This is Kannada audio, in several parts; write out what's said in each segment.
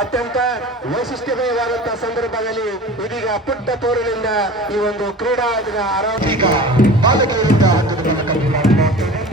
ಅತ್ಯಂತ ವೈಶಿಷ್ಟ್ಯಮಯವಾದಂತಹ ಸಂದರ್ಭದಲ್ಲಿ ಇದೀಗ ಪುಟ್ಟ ತೋರಿನಿಂದ ಈ ಒಂದು ಕ್ರೀಡಾ ಬಾಲಕಿಯರಿಂದ ಹಂತದ ಮೂಲಕ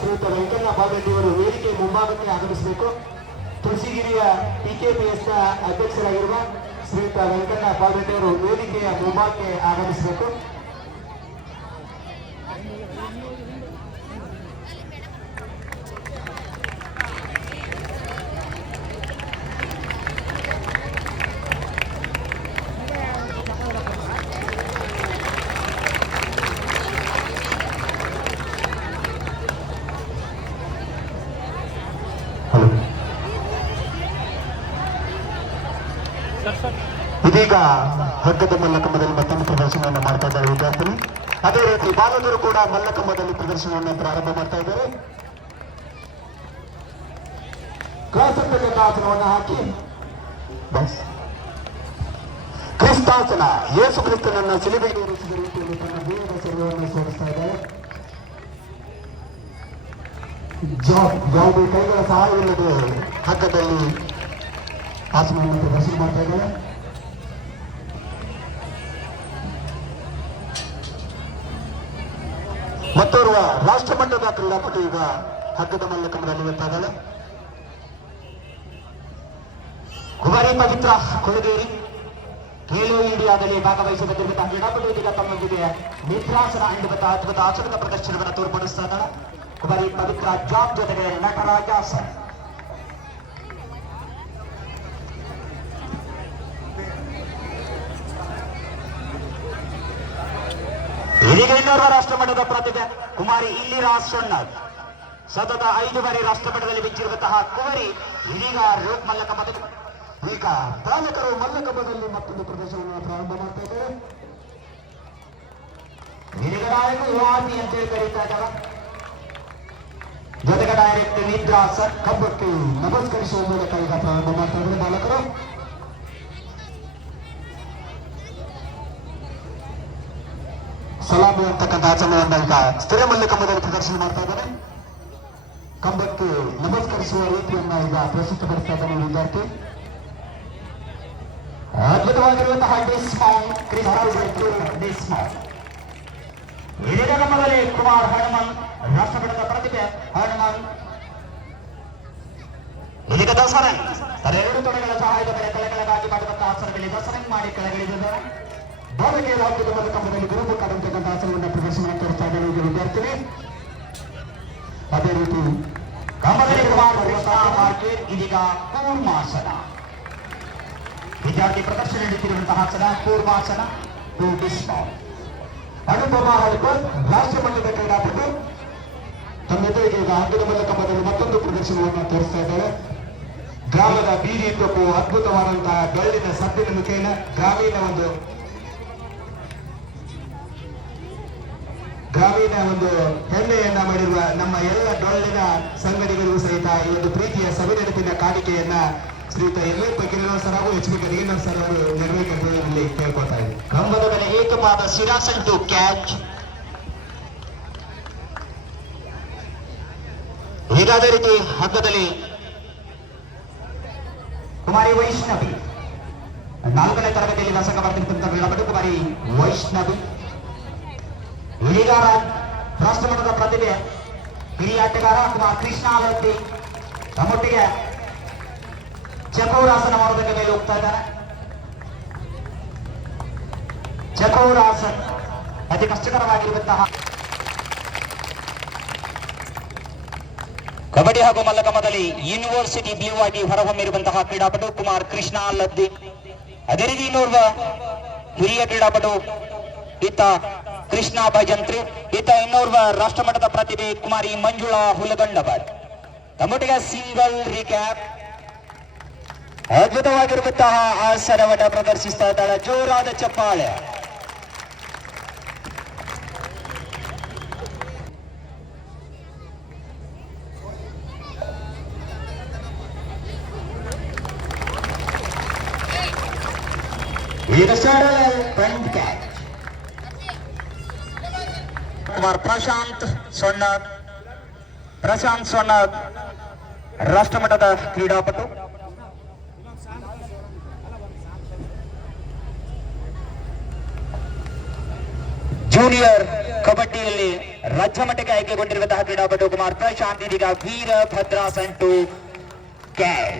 ಶ್ರೀಯುತ ವೆಂಕಣ್ಣ ಬಾಬೆಡ್ಡಿ ಅವರು ವೇದಿಕೆ ಮುಂಭಾಗಕ್ಕೆ ಆಗಮಿಸಬೇಕು. ತುಳಸಿಗಿರಿಯ ಪಿಕೆಪಿಎಸ್ನ ಅಧ್ಯಕ್ಷರಾಗಿರುವ ಶ್ರೀಯುತ ವೆಂಕಣ್ಣ ಬಾಬೆಡ್ಡಿ ಅವರು ವೇದಿಕೆಯ ಮುಂಭಾಗಕ್ಕೆ ಆಗಮಿಸಬೇಕು. ಹಗ್ಗದ ಮಲ್ಲಕಂಬದಲ್ಲಿ ಮತ್ತೊಂದು ಪ್ರದರ್ಶನವನ್ನು ಮಾಡ್ತಾ ಇದ್ದಾರೆ ವಿದ್ಯಾರ್ಥಿನಿ ಅದೇ ರೀತಿ ಬಾಲಕರು ಕೂಡ ಮಲ್ಲಕಂಬದಲ್ಲಿ ಪ್ರದರ್ಶನವನ್ನು ಪ್ರಾರಂಭ ಮಾಡ್ತಾ ಇದ್ದಾರೆ. ಹಾಕಿ. ಬಸ್ ಕ್ರಿಸ್ತಾಸನ ಯೇಸು ಕ್ರಿಸ್ತನನ್ನ ಸಿಲಿಬೆಗೆ ಇರಿಸಿದ ರೀತಿಯಲ್ಲಿ ತನ್ನ ದೇಹದ ಸೇವೆಯನ್ನು ಸೇರಿಸ್ತಾ ಇದ್ದಾರೆ. ಯಾವುದೇ ಕೈಗಳ ಸಹಾಯವಿಲ್ಲದೆ ಹಗ್ಗದಲ್ಲಿ ಆಸನವನ್ನು ಪ್ರದರ್ಶನ ಮಾಡ್ತಾ ಇದ್ದಾರೆ. ಮತ್ತೋರ್ವ ರಾಷ್ಟ್ರ ಮಟ್ಟದ ಕ್ರೀಡಾಪಟು ಈಗ ಹಗ್ಗದ ಮಲ್ಲಕಂಬದಲ್ಲಿ ಗೊತ್ತಾಗಲ್ಲ ಕುಮಾರಿ ಪವಿತ್ರ ಕೊಳಗೇರಿ ಖೇಲೋ ಇಂಡಿಯಾದಲ್ಲಿ ಭಾಗವಹಿಸಿ ಬಂದಿರುವಂತಹ ಕ್ರೀಡಾಪಟು ಇದೀಗ ತಮ್ಮೊಂದಿಗೆ ಮಿತ್ರಾಸನ ಎಂಬ ಅದ್ಭುತ ಆಸನದ ಪ್ರದರ್ಶನವನ್ನು ತೋರ್ಪಡಿಸ್ತಾ ಕುಮಾರಿ ಪವಿತ್ರ ಜಾಬ್ ಜೊತೆಗೆ ನಟರಾಜಾಸನ್ ಇದೀಗ ಇನ್ನೋರ್ವ ರಾಷ್ಟ್ರ ಮಟ್ಟದ ಪ್ರತಿಭೆ, ಕುಮಾರಿ ಇಲ್ಲಿರಾ ಸೊಣ್ಣದ್. ಸತತ ಐದು ಬಾರಿ ರಾಷ್ಟ್ರ ಮಟ್ಟದಲ್ಲಿ ಬಿಚ್ಚಿರುವಂತಹ ಕುವರಿ ಇದೀಗ ರೋಪ್ ಪದವಿ. ಈಗ ಬಾಲಕರು ಮಲ್ಲಕಂಬದಲ್ಲಿ ಮತ್ತೊಂದು ಪ್ರದರ್ಶನವನ್ನು ಪ್ರಾರಂಭ ಮಾಡ್ತಾ ಇದ್ದಾರೆ. ನಿಲಗಡಾಯಕ ಯುವಾತಿ ಅಂತೇಳಿ ಕರೀತಾ ಇದ್ದಾರ. ಜೊತೆಗೆ ಡೈರೆಕ್ಟ್ ನಿದ್ರಾ ಸರ್ ಕಬ್ಬಕ್ಕೆ ನಮಸ್ಕರಿಸುವ ಮೂಲಕ ಈಗ ಪ್ರಾರಂಭ ಮಾಡ್ತಾ ಇದ್ದಾರೆ ಬಾಲಕರು. ಸಲಾಮಿ ಅಂತಕ್ಕಂಥ ಆಚರಣೆಯನ್ನ ಈಗ ಸ್ಥಿರ ಮಲ್ಲಕಂಬದಲ್ಲಿ ಪ್ರದರ್ಶನ ಮಾಡ್ತಾ ಇದ್ದಾರೆ. ಕಂಬಕ್ಕೆ ನಮಸ್ಕರಿಸುವ ರೀತಿಯನ್ನ ಈಗ ಪ್ರಸ್ತುತಪಡಿಸ್ತಾ ಇದ್ದಾನೆ ವಿದ್ಯಾರ್ಥಿ. ಅದ್ಭುತವಾಗಿರುವಂತಹ ಇದೀಗ ನಮ್ಮಲ್ಲಿ ಕುಮಾರ್ ಹನುಮನ್ ರಾಷ್ಟ್ರಪಟದ ಪ್ರತಿಭೆ, ಹನುಮನ್. ಇದೀಗ ದಸರನ್ ತನ್ನ ಎರಡು ತೊಡೆಗಳ ಸಹಾಯದ ಮೇಲೆ ಕೆಳಗೆಳಗಾಗಿ ಮಾಡುವಂತಹ ಆಸನದಲ್ಲಿ ದಸರನ್ ಮಾಡಿ ಕೆಳಗಿಳಿದಿದ್ದಾರೆ? ಬಾಲಕಿಯರ ಹಬ್ಬದ ಮಲ್ಲಕಂಬದಲ್ಲಿ ಗುರುಮುಖ ಅಂತಕ್ಕಂಥ ಆಸನವನ್ನು ಪ್ರದರ್ಶನ ತೋರಿಸ್ತಾ ಇದ್ದಾರೆ ಈಗ ವಿದ್ಯಾರ್ಥಿನಿ. ಅದೇ ರೀತಿ ಮಾರ್ಕೆಟ್ ಇದೀಗ ಕೂರ್ಮಾಸನ. ವಿದ್ಯಾರ್ಥಿ ಪ್ರದರ್ಶನ ನೀಡುತ್ತಿರುವಂತಹ ಆಸನ Kurmasana to dismount Anupama high court ರಾಷ್ಟ್ರ ಮಟ್ಟದ ಕ್ರೀಡಾಪಟು. ತಮ್ಮ ಎದುರಿಗೆ ಈಗ ಹಗ್ಗದ ಮಲ್ಲಕಂಬದಲ್ಲಿ ಮತ್ತೊಂದು ಪ್ರದರ್ಶನವನ್ನು ತೋರಿಸ್ತಾ ಇದ್ದಾರೆ. ಗ್ರಾಮದ ಬೀದಿ ಪ್ರಭು ಅದ್ಭುತವಾದಂತಹ ಬೆಳ್ಳಿನ ಸದ್ದಿನ ಮುಖೇನ ಗ್ರಾಮೀಣ ಒಂದು ಗ್ರಾಮೀಣ ಒಂದು ಹೆಮ್ಮೆಯನ್ನ ಮಾಡಿರುವ ನಮ್ಮ ಎಲ್ಲ ಡೊಳ್ಳಿನ ಸಂಗಡಿಗರಿಗೂ ಸಹಿತ ಈ ಒಂದು ಪ್ರೀತಿಯ ಸವಿನೆನಪಿನ ಕಾಣಿಕೆಯನ್ನ ಶ್ರೀಯುತ ಎಂ ಕಿರಣ್ ಸರ್ ಹಾಗೂ ಎಚ್ ಪಿ ಗಡಿಗೇಂದ್ರ ಸರ್ ಅವರು ನೆರವೇರಿಸಲು ಕೇಳ್ಕೊತಾ ಇದ್ದಾರೆ. ಕಂಬದ ಮೇಲೆ ಏಕಪಾದ ಸಿರಾಸನ್ ಟು ಕ್ಯಾಚ್. ಇದಾದ ರೀತಿ ಹಗ್ಗದಲ್ಲಿ ಕುಮಾರಿ ವೈಷ್ಣವಿ. ನಾಲ್ಕನೇ ತರಗತಿಯಲ್ಲಿ ವ್ಯಾಸಂಗ ಬರ್ತಿರ್ತಕ್ಕಂಥ ಕುಮಾರಿ ವೈಷ್ಣವಿ. ಹುಲಿಗಾರ ರಾಷ್ಟ್ರಮಟ್ಟದ ಪ್ರತಿಭೆ. ಹಿರಿಯ ಆಟಗಾರ ಅಥವಾ ಕೃಷ್ಣ ಅಲತ್ತಿ ತಮ್ಮೊಟ್ಟಿಗೆ ಚಕೋರಾಸನ ಮಾಡೋದಕ್ಕೆ ಮೇಲೆ ಹೋಗ್ತಾ ಇದ್ದಾರೆ. ಚಕೋರಾಸನ್ ಅತಿ ಕಷ್ಟಕರವಾಗಿರುವಂತಹ ಕಬಡ್ಡಿ ಹಾಗೂ ಮಲ್ಲಕಮ್ಮದಲ್ಲಿ ಯೂನಿವರ್ಸಿಟಿ ಬ್ಲೂ ಆಗಿ ಹೊರಹೊಮ್ಮಿರುವಂತಹ ಕ್ರೀಡಾಪಟು ಕುಮಾರ್ ಕೃಷ್ಣ ಲದ್ದಿ ಅದೇ ರೀತಿ ಇನ್ನೋರ್ವ ಹಿರಿಯ ಕ್ರೀಡಾಪಟು ಇತ್ತ ಕೃಷ್ಣ ಭಜಂತ್ರಿ ಈತ ಇನ್ನೋರ್ವ ರಾಷ್ಟ್ರಮಟ್ಟದ ಪ್ರತಿಭೆ ಕುಮಾರಿ ಮಂಜುಳಾ ಹುಲಗಂಡಬರ್ ತಮ್ಮೊಟ್ಟಿಗೆ ಸಿಂಗಲ್ ರಿಕ್ಯಾಪ್ ಅದ್ಭುತವಾಗಿರುವಂತಹ ಆಸರವಟ ಪ್ರದರ್ಶಿಸ್ತಾ ಇದ್ದಾಳೆ ಜೋರಾದ ಚಪ್ಪಾಳೆ. ಇದು ಸರಳ ಫ್ರಂಟ್ ಕ್ಯಾಚ್ ಕುಮಾರ್ ಪ್ರಶಾಂತ್ ಸೊಣ್ಣರ್ ಪ್ರಶಾಂತ್ ಸೊಣ್ಣರ್ ರಾಷ್ಟ್ರಮಟ್ಟದ ಕ್ರೀಡಾಪಟು ಜೂನಿಯರ್ ಕಬಡ್ಡಿಯಲ್ಲಿ ರಾಜ್ಯ ಮಟ್ಟಕ್ಕೆ ಆಯ್ಕೆಗೊಂಡಿರುವಂತಹ ಕ್ರೀಡಾಪಟು ಕುಮಾರ್ ಪ್ರಶಾಂತ್ ಇದೀಗ ವೀರಭದ್ರ ಸಂಟು ಕ್ಯಾಟ್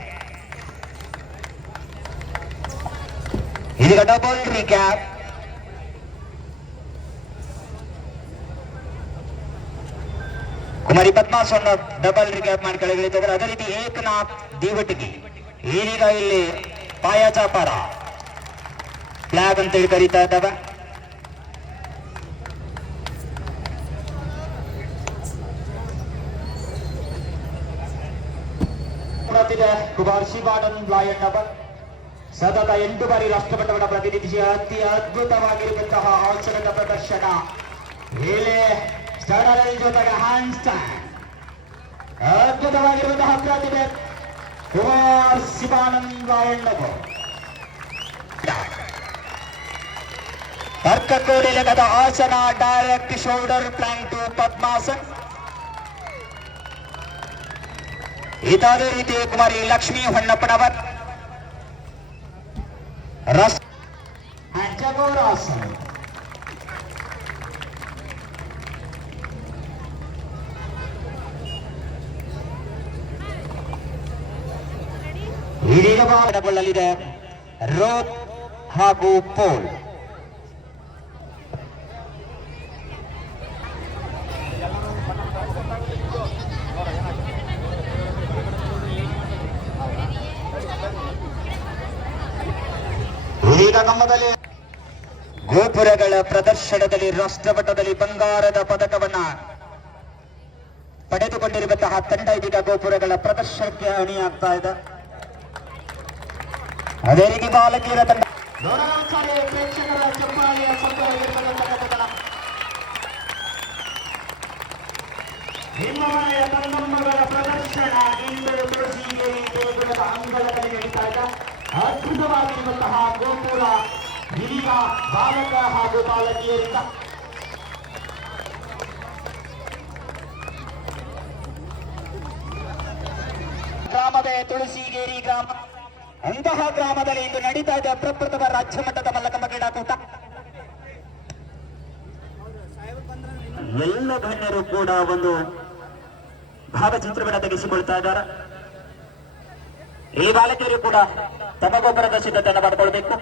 ಇದೀಗ ಡಬಲ್ ರೀಕ್ಯಾಪ್ ಕುಮಾರಿ ಪದ್ಮಾಸಣ್ಣ ಡಬಲ್ ರಿಕ್ಯಾಪ್ ಮಾಡಿ ಕೆಳಗಿಳಿದ್ದಾರೆ ಅದೇ ರೀತಿ ಏಕನಾಥ್ ದೇವಟಿಗೆ. ಈಗ ಇಲ್ಲಿ ಪಾಯಾಚಾಪಾರ ಫ್ಲಾಗ್ ಅಂತೇಳಿ ಕರೀತಾ ಇದ್ದಾವೆ. ಕುಮಾರ್ ಶಿವಾನಂದ್ ಲಾಯಣ್ಣವ ಸತತ ಎಂಟು ಬಾರಿ ರಾಷ್ಟ್ರಮಟ್ಟವನ್ನು ಪ್ರತಿನಿಧಿಸಿ ಅತಿ ಅದ್ಭುತವಾಗಿರುವಂತಹ ಆಚರಣದ ಪ್ರದರ್ಶನ. ಮೇಲೆ ಸ್ಟಡಲ್ ಜೊತೆಗೆ ಹ್ಯಾಂಡ್ ಸ್ಟ್ಯಾಂಡ್ ಅದ್ಭುತವಾಗಿರುವಂತಹ ಪ್ರತಿಭೆ ಕುಮಾರ್ ಶಿವಾನಂದ್ ಲಾಯಣ್ಣವರು ತರ್ಕಕೋಡಿ ಲೆಕ್ಕದ ಆಸನ direct shoulder plank to Padmasan ಇದಾದ ರೀತಿ ಕುಮಾರಿ ಲಕ್ಷ್ಮೀ ಹೊನ್ನಪ್ಪನವರ್ ರಸ್ and Jagorasan. ರೋತ್ ಹಾಗೂ ಪೋಲ್ ಗೋಪುರಗಳ ಪ್ರದರ್ಶನದಲ್ಲಿ ರಾಷ್ಟ್ರಮಟ್ಟದಲ್ಲಿ ಬಂಗಾರದ ಪದಕವನ್ನ ಪಡೆದುಕೊಂಡಿರುವಂತಹ ತಂಡ ಇದೀಗ ಗೋಪುರಗಳ ಪ್ರದರ್ಶನಕ್ಕೆ ಅಣಿಯಾಗ್ತಾ ಇದೆ ಅದೇ ರೀತಿ ಬಾಲಕಿಯರ ತಂಡ. ಮನೆಯ ಪ್ರದರ್ಶನ ಇಂದು ತುಳಸಿಗೇರಿ ದೇಗುಲದ ಅಂಗಳದಲ್ಲಿ ನಡೀತಾ ಇದೆ. ಅದ್ಭುತವಾಗಿರುವಂತಹ ಗೋಪುರ ಹಿರಿಯ ಬಾಲಕ ಹಾಗೂ ಬಾಲಕಿಯರಿಂದ. ಗ್ರಾಮವೇ ತುಳಸಿಗೇರಿ ಗ್ರಾಮ ಅಂತಹ ಗ್ರಾಮದಲ್ಲಿ ಇಂದು ನಡೀತಾ ಇದೆ ಪ್ರಪ್ರಥಮ ರಾಜ್ಯ ಮಟ್ಟದ ಮಲ್ಲಕಂಬ ಕ್ರೀಡಾಕೂಟ. ಎಲ್ಲ ಗಣ್ಯರು ಕೂಡ ಒಂದು ಭಾವಚಿತ್ರವನ್ನು ತೆಗೆಸಿಕೊಳ್ತಾ ಇದ್ದಾರೆ. ಈ ಬಾಲಕಿಯರು ಕೂಡ ತಮಗೊಬ್ಬರದ ಸಿದ್ಧತೆಯನ್ನು ಮಾಡಿಕೊಳ್ಬೇಕು.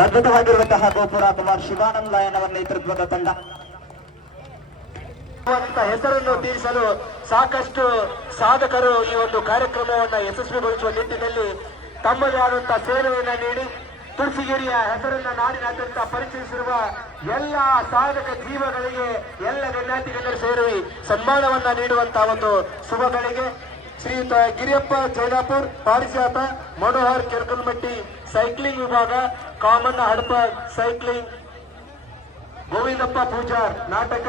ಅದ್ಭುತವಾಗಿರುವಂತಹ ಗೋಪುರ ಕುಮಾರ್ ಶಿವಾನಂದ ಲಯನವರ ನೇತೃತ್ವದ ತಂಡ. ಹೆಸರನ್ನು ತೀರಿಸಲು ಸಾಕಷ್ಟು ಸಾಧಕರು ಈ ಒಂದು ಕಾರ್ಯಕ್ರಮವನ್ನು ಯಶಸ್ವಿಗೊಳಿಸುವ ನಿಟ್ಟಿನಲ್ಲಿ ತಮ್ಮದೇ ಆದಂತಹ ಸೇವೆಯನ್ನು ನೀಡಿ ತುಳಸಿಗಿರಿಯ ಹೆಸರನ್ನ ನಾಡಿನಾದ್ಯಂತ ಪರಿಚಯಿಸಿರುವ ಎಲ್ಲ ಸಾಧಕ ಜೀವಗಳಿಗೆ ಎಲ್ಲ ಗಣ್ಯಾತಿಗಣ್ಯರು ಸೇರಿ ಸನ್ಮಾನವನ್ನ ನೀಡುವಂತಹ ಒಂದು ಶುಭಗಳಿಗೆ ಶ್ರೀಯುತ ಗಿರಿಯಪ್ಪ ಜೈನಾಪುರ್, ಪಾರಿಜಾತ, ಮನೋಹರ್ ಕೆರಕಲ್ಮಟ್ಟಿ ಸೈಕ್ಲಿಂಗ್ ವಿಭಾಗ, ಕಾಮಣ್ಣ ಹಡಪ ಸೈಕ್ಲಿಂಗ್, ಗೋವಿಂದಪ್ಪ ಪೂಜಾರ್ ನಾಟಕ